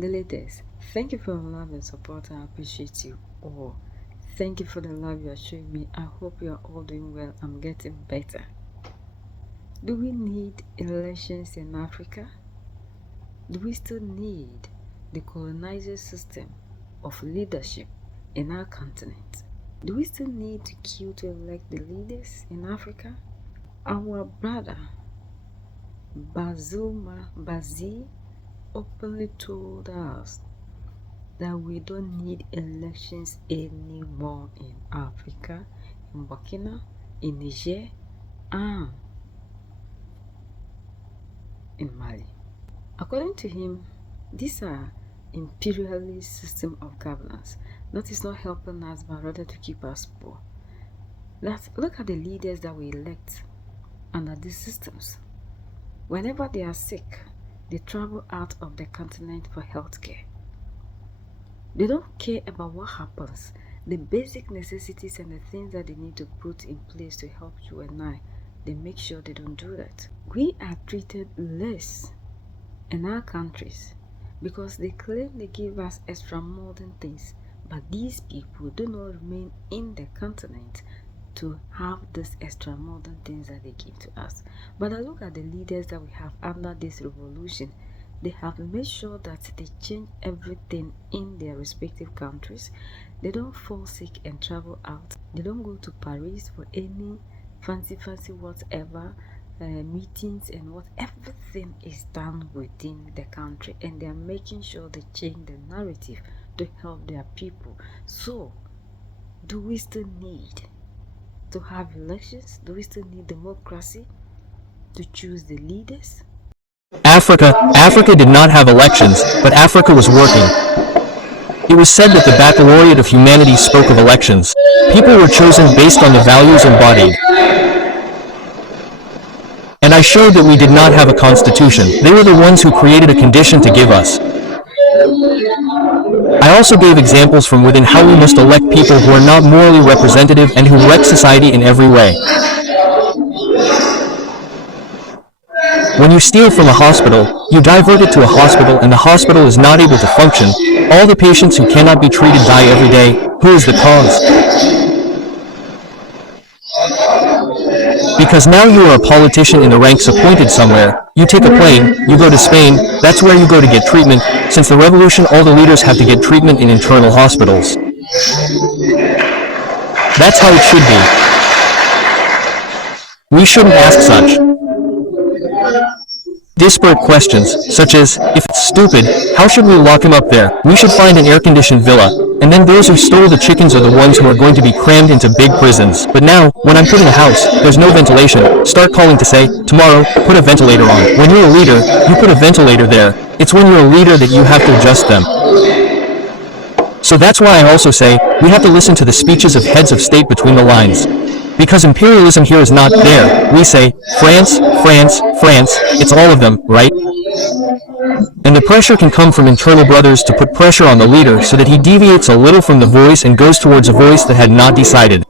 The leaders, thank you for your love and support. I appreciate you all. Thank you for the love you are showing me. I hope you are all doing well. I'm getting better. Do we need elections in Africa? Do we still need the colonizer system of leadership in our continent? Do we still need to queue to elect the leaders in Africa? Our brother Bazi openly told us that we don't need elections anymore in Africa, in Burkina, in Niger, and in Mali. According to him, these are imperialist system of governance that is not helping us but rather to keep us poor. Look at the leaders that we elect under these systems. Whenever they are sick, they travel out of the continent for healthcare. They don't care about what happens. The basic necessities and the things that they need to put in place to help you and I, they make sure they don't do that. We are treated less in our countries because they claim they give us extra modern things, but these people do not remain in the continent to have these extra modern things that they give to us. But I look at the leaders that we have under this revolution. They have made sure that they change everything in their respective countries. They don't fall sick and travel out. They don't go to Paris for any fancy whatever meetings and what. Everything is done within the country, and they are making sure they change the narrative to help their people. So, do we still need to have elections? Do we still need democracy to choose the leaders? Africa did not have elections, but Africa was working. It was said that the Baccalaureate of Humanity spoke of elections. People were chosen based on the values embodied. And I showed that we did not have a constitution. They were the ones who created a condition to give us. I also gave examples from within how we must elect people who are not morally representative and who wreck society in every way. When you steal from a hospital, you divert it to a hospital and the hospital is not able to function. All the patients who cannot be treated die every day. Who is the cause? Because now you are a politician in the ranks appointed somewhere. You take a plane, you go to Spain, that's where you go to get treatment. Since the revolution, all the leaders have to get treatment in internal hospitals. That's how it should be. We shouldn't ask such disparate questions, such as, if it's stupid, how should we lock him up there? We should find an air-conditioned villa, and then those who stole the chickens are the ones who are going to be crammed into big prisons. But now, when I'm putting a house, there's no ventilation. Start calling to say, tomorrow, put a ventilator on. When you're a leader, you put a ventilator there. It's when you're a leader that you have to adjust them. So that's why I also say, we have to listen to the speeches of heads of state between the lines. Because imperialism here is not there. We say, France, France, France, it's all of them, right? And the pressure can come from internal brothers to put pressure on the leader so that he deviates a little from the voice and goes towards a voice that had not decided.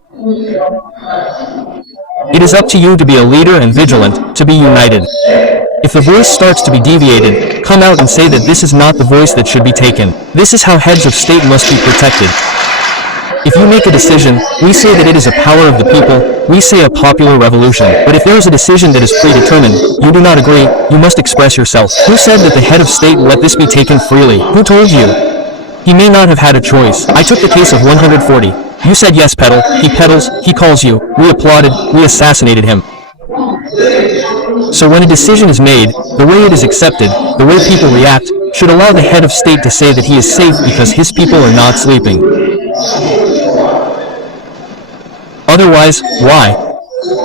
It is up to you to be a leader and vigilant, to be united. If the voice starts to be deviated, come out and say that this is not the voice that should be taken. This is how heads of state must be protected. If you make a decision, we say that it is a power of the people, we say a popular revolution. But if there is a decision that is predetermined, you do not agree, you must express yourself. Who said that the head of state let this be taken freely? Who told you? He may not have had a choice. I took the case of 140. You said yes, pedal. He pedals, he calls you. We applauded, we assassinated him. So when a decision is made, the way it is accepted, the way people react, should allow the head of state to say that he is safe because his people are not sleeping. Otherwise, why?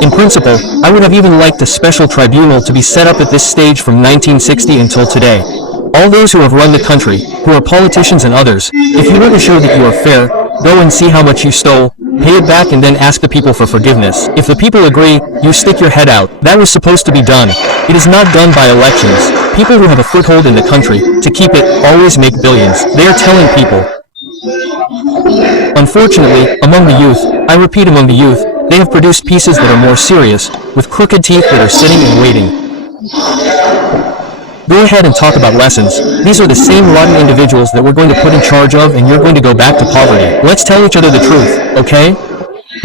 In principle, I would have even liked a special tribunal to be set up at this stage from 1960 until today. All those who have run the country, who are politicians and others, if you want to show that you are fair, go and see how much you stole, pay it back and then ask the people for forgiveness. If the people agree, you stick your head out. That was supposed to be done. It is not done by elections. People who have a foothold in the country, to keep it, always make billions. They are telling people. Unfortunately, among the youth, I repeat among the youth, they have produced pieces that are more serious, with crooked teeth that are sitting and waiting. Go ahead and talk about lessons. These are the same rotten individuals that we're going to put in charge of, and you're going to go back to poverty. Let's tell each other the truth, okay?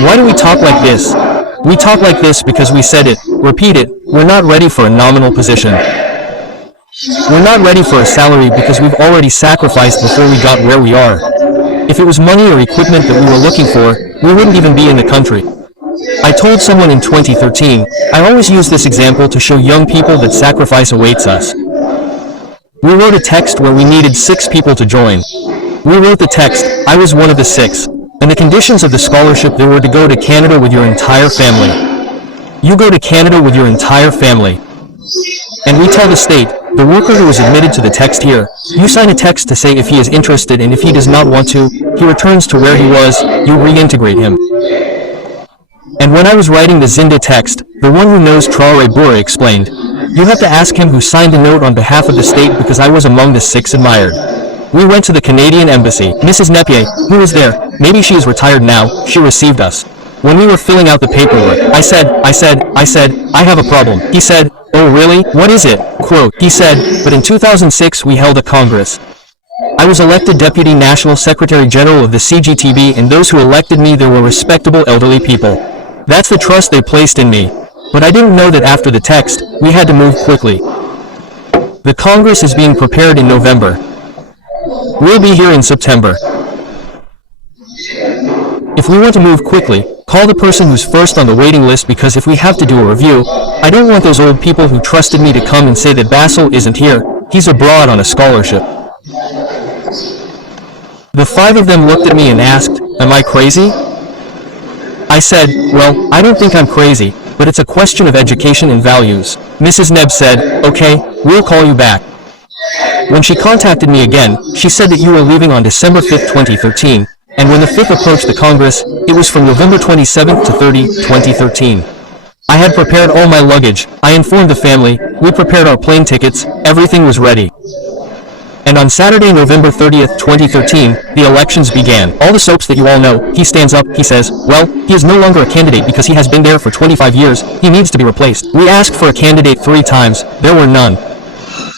Why do we talk like this? We talk like this because we said it. Repeat it. We're not ready for a nominal position. We're not ready for a salary because we've already sacrificed before we got where we are. If it was money or equipment that we were looking for, we wouldn't even be in the country. I told someone in 2013, I always use this example to show young people that sacrifice awaits us. We wrote a text where we needed 6 people to join. We wrote the text, I was one of the 6. And the conditions of the scholarship, they were to go to Canada with your entire family. You go to Canada with your entire family. And we tell the state, the worker who is admitted to the text here, you sign a text to say if he is interested, and if he does not want to, he returns to where he was, you reintegrate him. And when I was writing the Zinda text, the one who knows Traore Bure explained, you have to ask him who signed the note on behalf of the state because I was among the 6 admired. We went to the Canadian embassy. Mrs. Nepier, who was there, maybe she is retired now, she received us. When we were filling out the paperwork, I said, I have a problem. He said, oh really? What is it? Quote, he said, but in 2006 we held a Congress. I was elected Deputy National Secretary General of the CGTB, and those who elected me, there were respectable elderly people. That's the trust they placed in me. But I didn't know that after the text, we had to move quickly. The Congress is being prepared in November. We'll be here in September. If we want to move quickly, call the person who's first on the waiting list, because if we have to do a review, I don't want those old people who trusted me to come and say that Basil isn't here, he's abroad on a scholarship. The 5 of them looked at me and asked, am I crazy? I said, well, I don't think I'm crazy, but it's a question of education and values. Mrs. Neb said, okay, we'll call you back. When she contacted me again, she said that you were leaving on December 5, 2013, and when the 5th approached the Congress, it was from November 27 to 30, 2013. I had prepared all my luggage, I informed the family, we prepared our plane tickets, everything was ready. And on Saturday, November 30th, 2013, the elections began. All the soaps that you all know, he stands up, he says, well, he is no longer a candidate because he has been there for 25 years, he needs to be replaced. We asked for a candidate 3 times, there were none.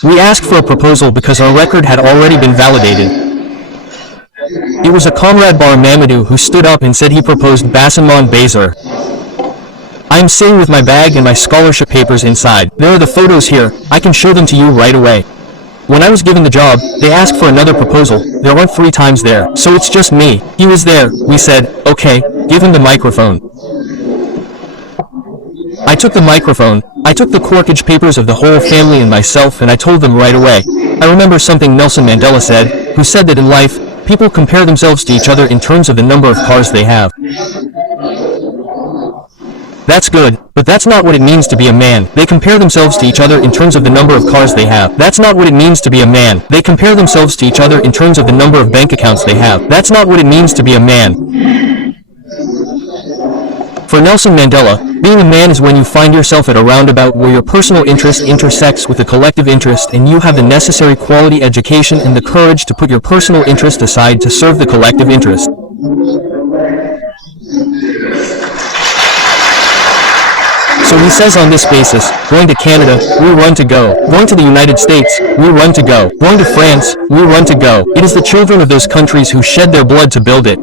We asked for a proposal because our record had already been validated. It was a Comrade Bar Mamadou who stood up and said he proposed Bassamon Bazer. I am sitting with my bag and my scholarship papers inside. There are the photos here, I can show them to you right away. When I was given the job, they asked for another proposal, there weren't 3 times there, so it's just me. He was there, we said, okay, give him the microphone. I took the microphone, I took the corkage papers of the whole family and myself, and I told them right away. I remember something Nelson Mandela said, who said that in life, people compare themselves to each other in terms of the number of cars they have. That's good, but that's not what it means to be a man. They compare themselves to each other in terms of the number of cars they have. That's not what it means to be a man. They compare themselves to each other in terms of the number of bank accounts they have. That's not what it means to be a man. For Nelson Mandela, being a man is when you find yourself at a roundabout where your personal interest intersects with the collective interest, and you have the necessary quality education and the courage to put your personal interest aside to serve the collective interest. So he says on this basis, going to Canada, we run to go. Going to the United States, we run to go. Going to France, we run to go. It is the children of those countries who shed their blood to build it.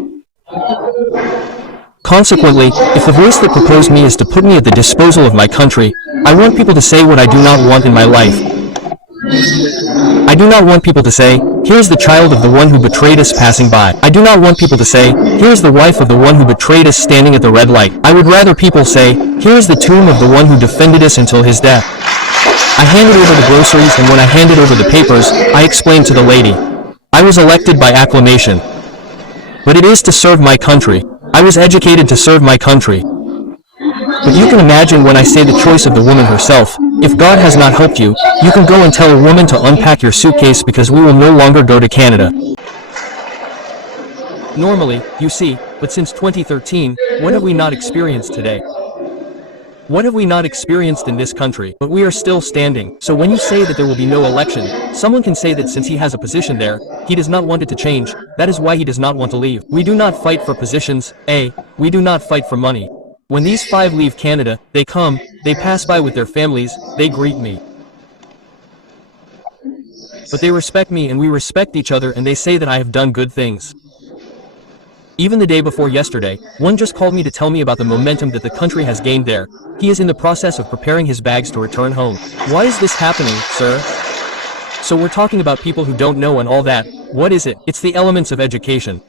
Consequently, if the voice that proposed me is to put me at the disposal of my country, I want people to say what I do not want in my life. I do not want people to say, here's the child of the one who betrayed us passing by. I do not want people to say, here's the wife of the one who betrayed us standing at the red light. I would rather people say, here's the tomb of the one who defended us until his death. I handed over the groceries, and when I handed over the papers, I explained to the lady, I was elected by acclamation. But it is to serve my country. I was educated to serve my country. But you can imagine when I say the choice of the woman herself. If God has not helped you, you can go and tell a woman to unpack your suitcase because we will no longer go to Canada. Normally, you see, but since 2013, what have we not experienced today? What have we not experienced in this country? But we are still standing. So when you say that there will be no election, someone can say that since he has a position there, he does not want it to change. That is why he does not want to leave. We do not fight for positions, we do not fight for money. When these 5 leave Canada, they come, they pass by with their families, they greet me. but they respect me and we respect each other and they say that I have done good things. Even the day before yesterday, one just called me to tell me about the momentum that the country has gained there. He is in the process of preparing his bags to return home. Why is this happening, sir? So we're talking about people who don't know and all that. What is it? It's the elements of education.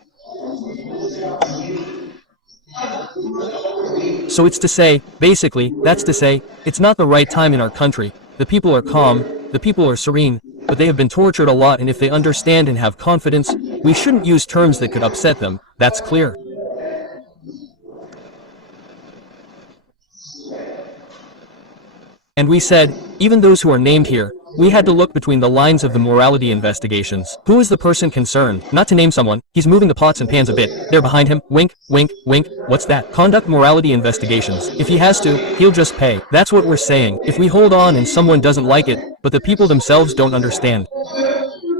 So it's to say, basically, that's to say, it's not the right time in our country. The people are calm, the people are serene, but they have been tortured a lot, and if they understand and have confidence, we shouldn't use terms that could upset them, that's clear. And we said, even those who are named here, we had to look between the lines of the morality investigations. Who is the person concerned? Not to name someone, he's moving the pots and pans a bit. They're behind him, wink, wink, wink. What's that? Conduct morality investigations. If he has to, he'll just pay. That's what we're saying. If we hold on and someone doesn't like it, but the people themselves don't understand.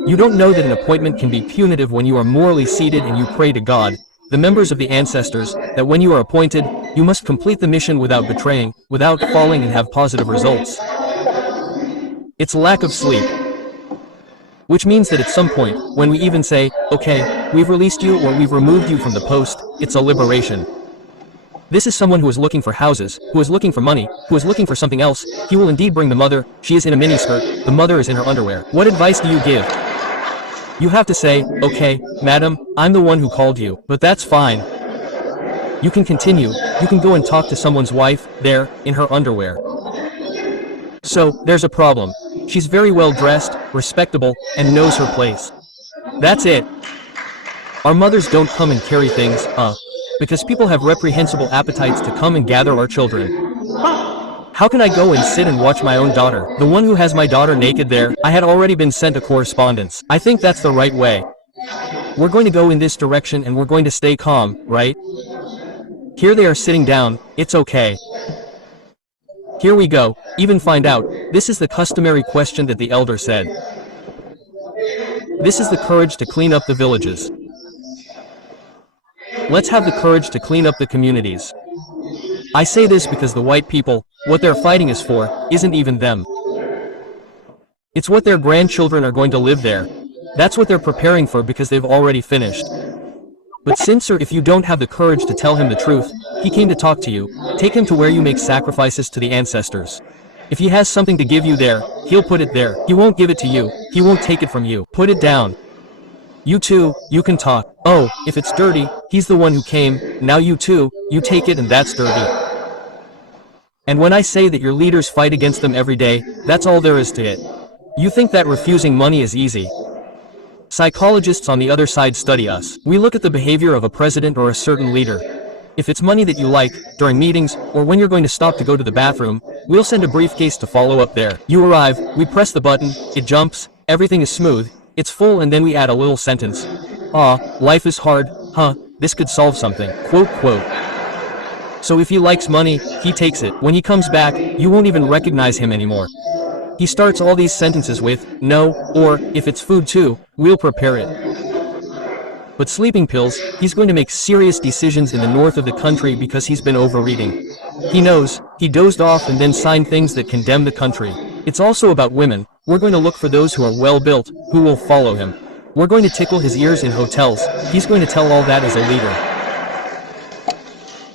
You don't know that an appointment can be punitive when you are morally seated and you pray to God, the members of the ancestors, that when you are appointed, you must complete the mission without betraying, without falling and have positive results. It's lack of sleep. Which means that at some point, when we even say, okay, we've released you or we've removed you from the post, it's a liberation. This is someone who is looking for houses, who is looking for money, who is looking for something else. He will indeed bring the mother, she is in a miniskirt, the mother is in her underwear. What advice do you give? You have to say, okay, madam, I'm the one who called you, but that's fine. You can continue, you can go and talk to someone's wife, there, in her underwear. So, there's a problem. She's very well dressed, respectable, and knows her place. That's it. Our mothers don't come and carry things, because people have reprehensible appetites to come and gather our children. How can I go and sit and watch my own daughter, the one who has my daughter naked there? I had already been sent a correspondence. I think that's the right way. We're going to go in this direction and we're going to stay calm, right? Here they are sitting down, it's okay. Here we go, even find out, this is the customary question that the elder said. This is the courage to clean up the villages. Let's have the courage to clean up the communities. I say this because the white people, what they're fighting is for, isn't even them. It's what their grandchildren are going to live there. That's what they're preparing for because they've already finished. But since or if you don't have the courage to tell him the truth, he came to talk to you, take him to where you make sacrifices to the ancestors. If he has something to give you there, he'll put it there. He won't give it to you, he won't take it from you. Put it down. You too, you can talk. Oh, if it's dirty, he's the one who came, now you too, you take it and that's dirty. And when I say that your leaders fight against them every day, that's all there is to it. You think that refusing money is easy. Psychologists on the other side study us. We look at the behavior of a president or a certain leader. If it's money that you like, during meetings, or when you're going to stop to go to the bathroom, we'll send a briefcase to follow up there. You arrive, we press the button, it jumps, everything is smooth, it's full and then we add a little sentence. Life is hard, this could solve something, quote quote. So if he likes money, he takes it. When he comes back, you won't even recognize him anymore. He starts all these sentences with, no, or, if it's food too, we'll prepare it. But sleeping pills, he's going to make serious decisions in the north of the country because he's been overeating. He knows, he dozed off and then signed things that condemn the country. It's also about women. We're going to look for those who are well built, who will follow him. We're going to tickle his ears in hotels. He's going to tell all that as a leader.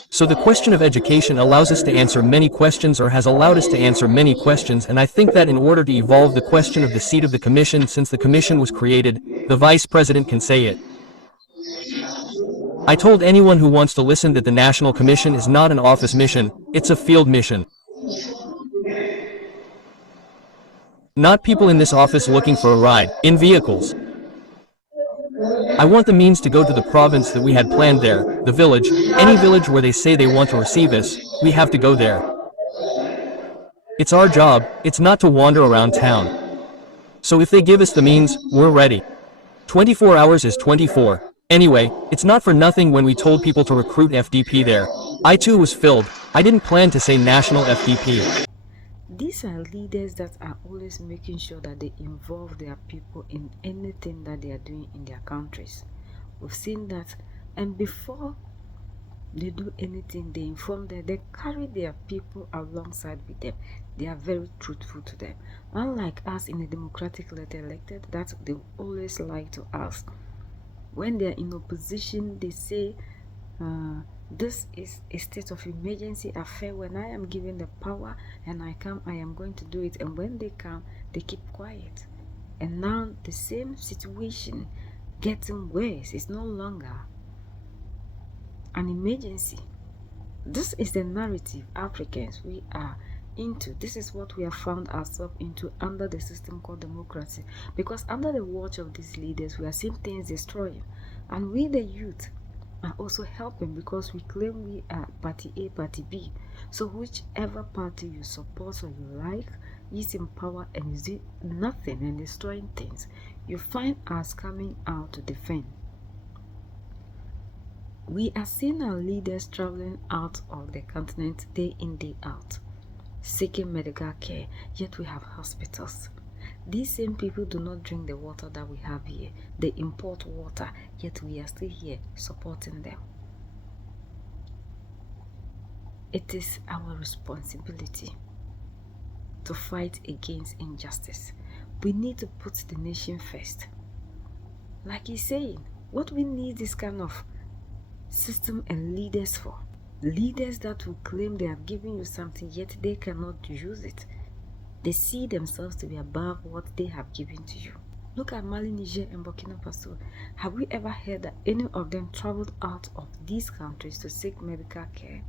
So the question of education allows us to answer many questions or has allowed us to answer many questions, and I think that in order to evolve the question of the seat of the commission since the commission was created, the vice president can say it. I told anyone who wants to listen that the National Commission is not an office mission, it's a field mission. Not people in this office looking for a ride, in vehicles. I want the means to go to the province that we had planned there, the village, any village where they say they want to receive us, we have to go there. It's our job, it's not to wander around town. So if they give us the means, we're ready. 24 hours is 24. Anyway, it's not for nothing when we told people to recruit FDP there. I too was filled. I didn't plan to say national FDP. These are leaders that are always making sure that they involve their people in anything that they are doing in their countries. We've seen that, and before They do anything, they inform them, they carry their people alongside with them. They are very truthful to them. Unlike us in a democratically elected, that they always lie to us. When they are in opposition, they say, this is a state of emergency affair. When I am given the power and I come, I am going to do it. And when they come, they keep quiet. And now the same situation getting worse. It's no longer an emergency. This is the narrative Africans we are into. This is what we have found ourselves into under the system called democracy. Because under the watch of these leaders, we are seeing things destroying. And we, the youth, are also helping because we claim we are party A, party B. So whichever party you support or you like is in power and is doing nothing and destroying things, you find us coming out to defend. We are seeing our leaders traveling out of the continent day in, day out, seeking medical care, yet we have hospitals. These same people do not drink the water that we have here. They import water, yet we are still here supporting them. It is our responsibility to fight against injustice. We need to put the nation first. Like he's saying, what we need is kind of system and leaders for. Leaders that will claim they have given you something, yet they cannot use it. They see themselves to be above what they have given to you. Look at Mali, Niger, and Burkina Faso. Have we ever heard that any of them traveled out of these countries to seek medical care?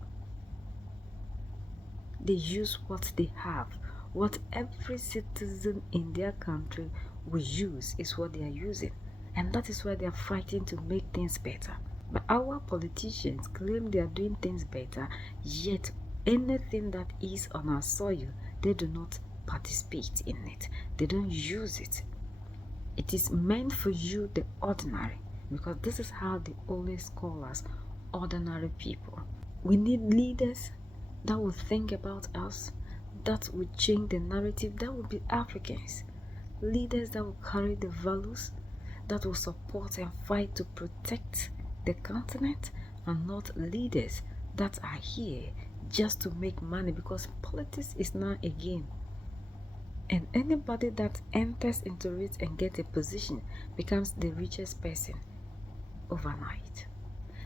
They use what they have. What every citizen in their country will use is what they are using. And that is why they are fighting to make things better. But our politicians claim they are doing things better, yet anything that is on our soil, they do not participate in it. They don't use it. It is meant for you, the ordinary, because this is how they always call us, ordinary people. We need leaders that will think about us, that will change the narrative, that will be Africans. Leaders that will carry the values, that will support and fight to protect the continent, and not leaders that are here just to make money, because politics is now a game. And anybody that enters into it and gets a position becomes the richest person overnight.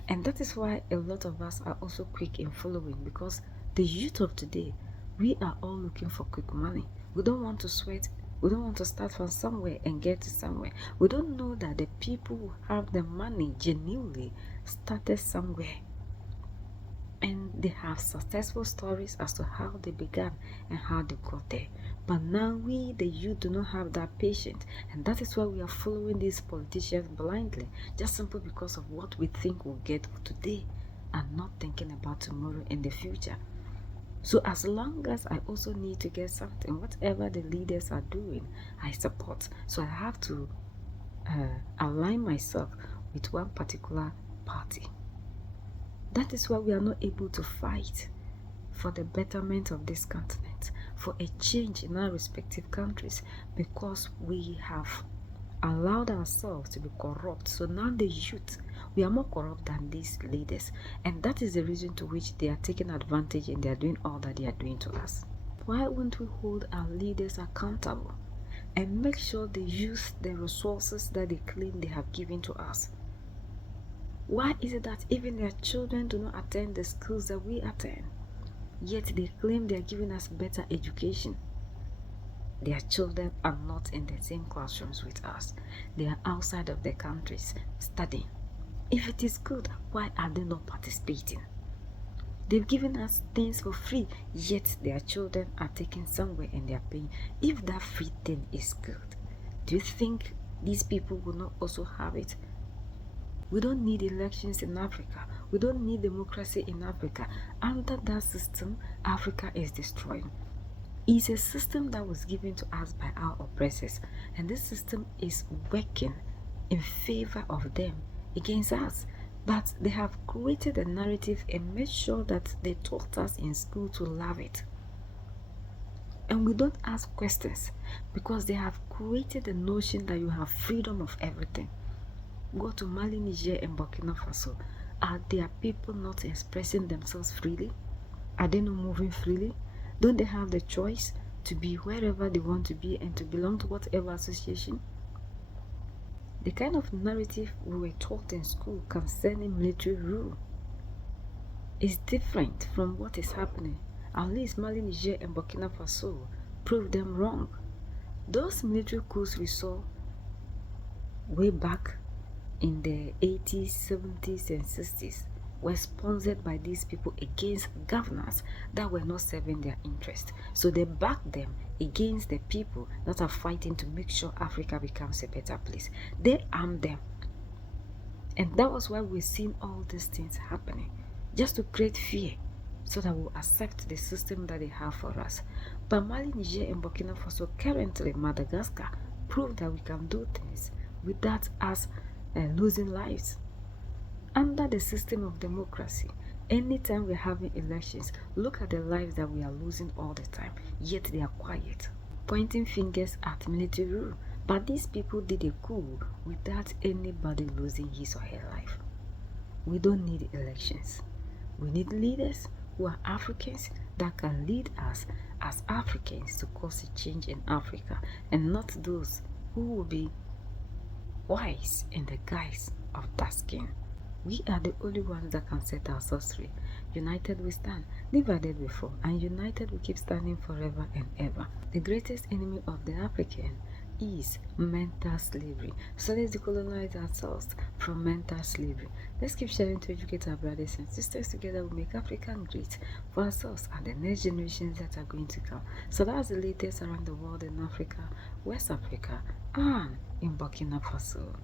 And that is why a lot of us are also quick in following, because the youth of today, we are all looking for quick money. We don't want to sweat. We don't want to start from somewhere and get to somewhere. We don't know that the people who have the money genuinely started somewhere. And they have successful stories as to how they began and how they got there. But now we, the youth, do not have that patience. And that is why we are following these politicians blindly, just simply because of what we think we'll get today and not thinking about tomorrow and the future. So as long as I also need to get something, whatever the leaders are doing, I support. So I have to align myself with one particular party. That is why we are not able to fight for the betterment of this continent, for a change in our respective countries, because we have allowed ourselves to be corrupt. So now the youth, we are more corrupt than these leaders, and that is the reason to which they are taking advantage and they are doing all that they are doing to us. Why won't we hold our leaders accountable and make sure they use the resources that they claim they have given to us? Why is it that even their children do not attend the schools that we attend, yet they claim they are giving us better education? Their children are not in the same classrooms with us. They are outside of their countries studying. If it is good, why are they not participating? They've given us things for free, yet their children are taken somewhere and they are paying. If that free thing is good, do you think these people will not also have it? We don't need elections in Africa. We don't need democracy in Africa. Under that system, Africa is destroying. It's a system that was given to us by our oppressors, and this system is working in favor of them against us. But they have created a narrative and made sure that they taught us in school to love it. And we don't ask questions because they have created the notion that you have freedom of everything. Go to Mali, Niger, and Burkina Faso. Are their people not expressing themselves freely? Are they not moving freely? Don't they have the choice to be wherever they want to be and to belong to whatever association? The kind of narrative we were taught in school concerning military rule is different from what is happening. At least Mali, Niger, and Burkina Faso proved them wrong. Those military coups we saw way back in the 80s, 70s, and 60s were sponsored by these people against governors that were not serving their interest. So they backed them against the people that are fighting to make sure Africa becomes a better place. They armed them. And that was why we're seeing all these things happening, just to create fear so that we'll accept the system that they have for us. But Mali, Niger, and Burkina Faso, currently Madagascar, prove that we can do things without us losing lives. Under the system of democracy, anytime we're having elections, look at the lives that we are losing all the time, yet they are quiet, pointing fingers at military rule. But these people did a coup without anybody losing his or her life. We don't need elections. We need leaders who are Africans that can lead us as Africans to cause a change in Africa, and not those who will be wise in the guise of dark skin. We are the only ones that can set ourselves free. United we stand, divided we fall, and united we keep standing forever and ever. The greatest enemy of the African is mental slavery. So let's decolonize ourselves from mental slavery. Let's keep sharing to educate our brothers and sisters. Together we make Africa great for ourselves and the next generations that are going to come. So that's the latest around the world in Africa, West Africa, and in Burkina Faso.